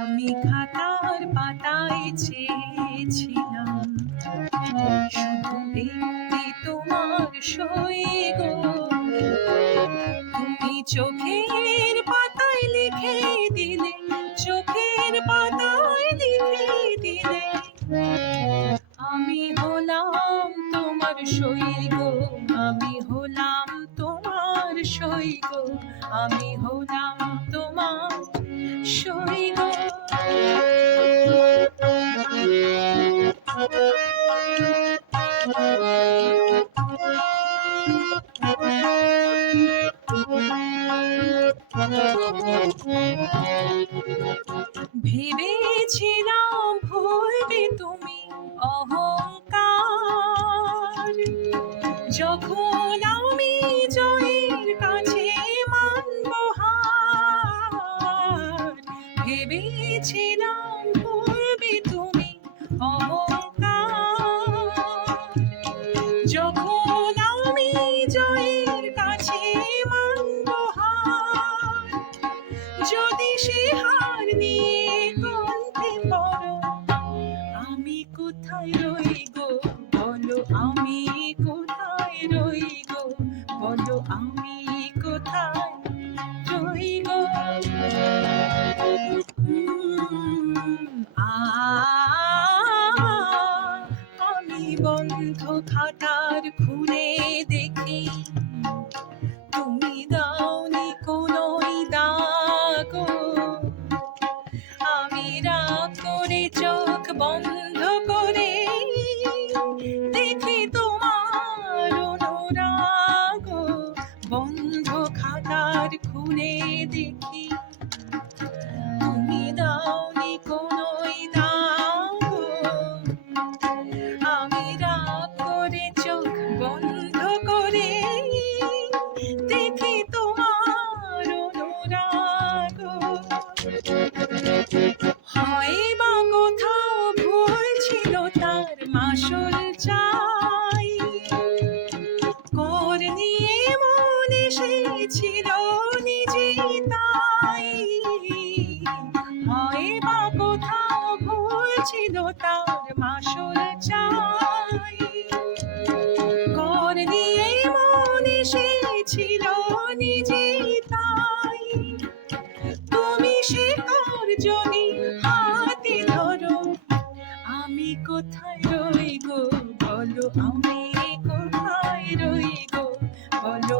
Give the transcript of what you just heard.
আমি খাতার পাতায় চেয়েছিলাম শুধু দেখতে তোমার সই গো, তুমি চোখের পাতায় লিখে দিলে, চোখের পাতায় লিখে দিলে। আমি হলাম তোমার সই গো, আমি হলাম তোমার সই গো, আমি হলাম তোমার সই গো। ভেবেছিলাম ভুলবে তুমি অহংকার, যখন আমি জয়ের কাছে মানব হার। ভেবেছিলাম ভুলবে তুমি অহংকার, যখন আমি জয়ের কাছে মানব হার। যদি সে হার নিয়ে কণ্ঠে পড়ো, আমি কোথায় রই গো বলো, আমি কোথায় রই গো বলো, আমি কোথায় রই গো। আমি বন্ধ খাতার খুলে দেখি, তুমি দাওনি কোনোই দাগ। আমি রাগ করে চোখ বন্ধ করে দেখি তোমার অনুরাগ। বন্ধ খাতার খুলে দেখি, তুমি দাওনি কোনোই দাগ। আমি রাগ করে চোখ বন্ধ করে দেখি তোমার অনুরাগ। হয় বা কোথাও ভুল ছিল তার মাসুল চাই, কর নিয়ে মন এসেছিল নিজে তাই। হয় বা কোথাও ভুল ছিল তার মাসুল চাই, কর নিয়ে মন এসেছিল নিজে তাই। তুমি সে কর যদি হাতে ধরো, আমি কোথায় রই গো বলো, আমি কোথায় রই গো বলো।